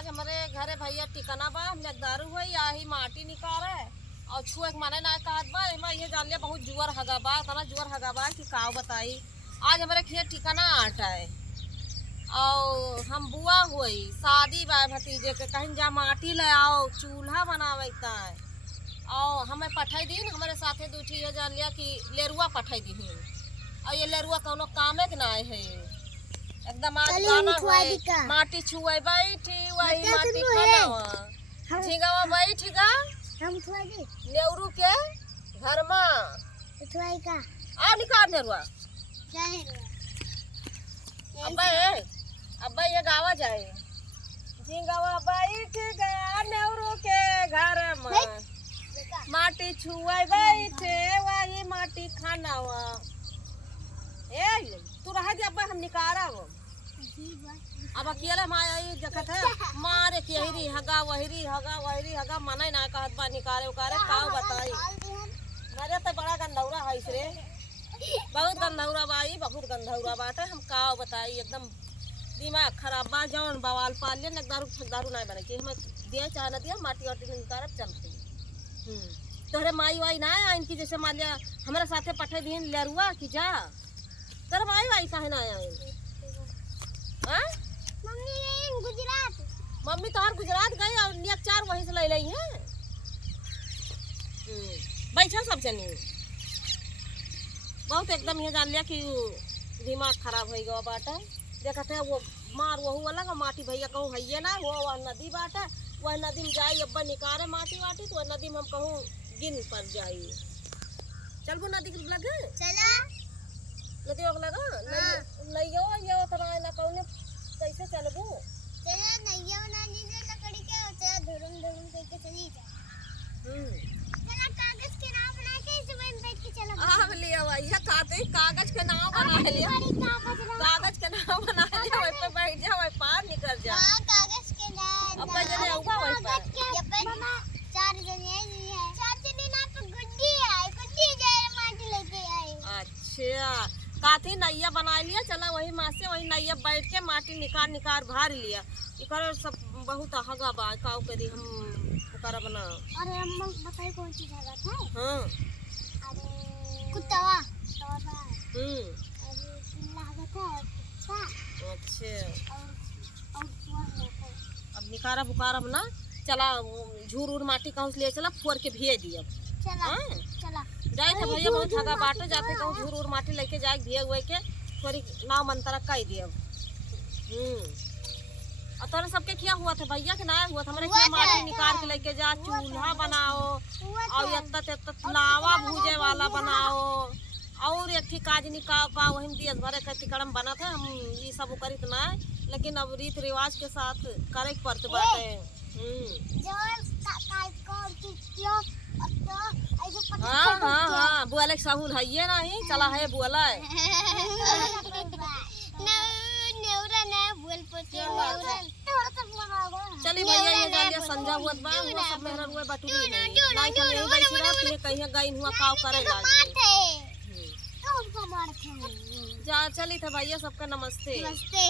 आज हमारे घरे भैया टिकना बा हमने दारू हुई यही माटी निकाले और छुए माने ना कहत बा एमा ये जान लिया बहुत जुअर हगा बा तना जुअर हगा बा कि काव बताई। आज हमारे खिया टिकना आटा है और हम बुआ हुई शादी बा भतीजे के कहीं जा माटी ले आओ चूल्हा बनावे है और हमें पठाई दिन हमारे साथे दूठी ये जान लिया कि लेरुआ पठाई दी और ये लेरुआ कौनो कामे के ना है एकदम आज गाना है माटी छुए बैठी वही माटी खाना झिंगावा बैठी गा हम थोड़ी नेहरू के घर में उठवाई का आ निकाल नेरुआ क्या है अब्बा ये गावा जाए झिंगावा बैठी गा नेहरू के घर में माटी छुए बैठे वही माटी खाना वा ए तू रह दे अब्बा हम निकारा वो अब अकेले माया ये जगत है मारे केहरी हगा वहरी हगा मने ना कहत बा निकारे उकारे काव बताई मरे तो बड़ा गंधौरा है इसरे बहुत गंधौरा बाई बहुत गंधौरा बाटे हम काव बताई एकदम दिमाग खराब बा जौन बवाल पाल ले न दारू ना बने के हम दिया चाह न दिया माटी वाटी निकारब चलते तोहरे माई वाई ना आया इनकी जैसे मान लिया हमारे साथे पठे दिन लेरुआ की जा तेरे माई वाई काहे ना आया हां मम्मी गई गुजरात मम्मी तोहर गुजरात गई और नियक चार वहीं से ले लई है बैठा सब जनी बहुत एकदम ये जान लिया कि दिमाग खराब हो गया बाटा देखते है वो मार वो वाला का माटी भैया कहूँ है ना वो नदी बाटा वह नदी में जाई अब्बा निकारे माटी वाटी तो नदी में हम कहूँ गिन पर जाई चल वो नदी के लगे चला नदी ओक लगा नहीं ये उतना ना कहूँ कैसे चलबू चला नैया बना लीजिए लकड़ी के और चला धुरम करके चली जा चला कागज के नाव बना के इस में बैठ के चला आ लिया भाई ये खाते कागज के नाव बना लिया कागज के नाव बना लिया वहीं पे बैठ जा वहीं पार निकल जा हां कागज के नाव अब जने आऊंगा वहीं पर ये पे चार जने है चार जने ना पे गुड्डी है गुड्डी जाए माटी लेके आई अच्छा काथी नैया बना लिया चला वही माँ से वही नैया बैठ के माटी निकाल भार लिया इकर सब बहुत हगा बा काव करी हम कर बना। अरे अम्मा बताई कौन सी जगह था हां अरे कुत्तावा तवा अरे लागत है अच्छा और अब निकारा बुकारब ना चला झूर माटी कहूँ ले चला फोड़ के भेज दिया चला चला जाए थे भैया बहुत थका बाटे जाते कहूँ झूर माटी लेके जाए भेज हुए के थोड़ी नाव मंतरा कह दिया और तोरे सबके क्या हुआ था भैया के ना हुआ था हमारे क्या माटी निकाल के लेके जा चूल्हा बनाओ और इतना लावा भूजे वाला बनाओ और एक ठीक काज निकाल का वही दियस भरे के तिकड़म बना थे हम ये सब करित ना लेकिन अब रीत रिवाज के साथ करे पड़ते बाटे हाँ हाँ हाँ बुआले साहुल है ये नहीं चला है बुआला चली भैया ये जान लिया संजा हुआ बा वो सब मेहर हुए बटुरी नहीं नहीं हम यही बैठी रहा फिर कहीं गई हुआ काव करे लागे जा चली थे भैया सबका नमस्ते नमस्ते।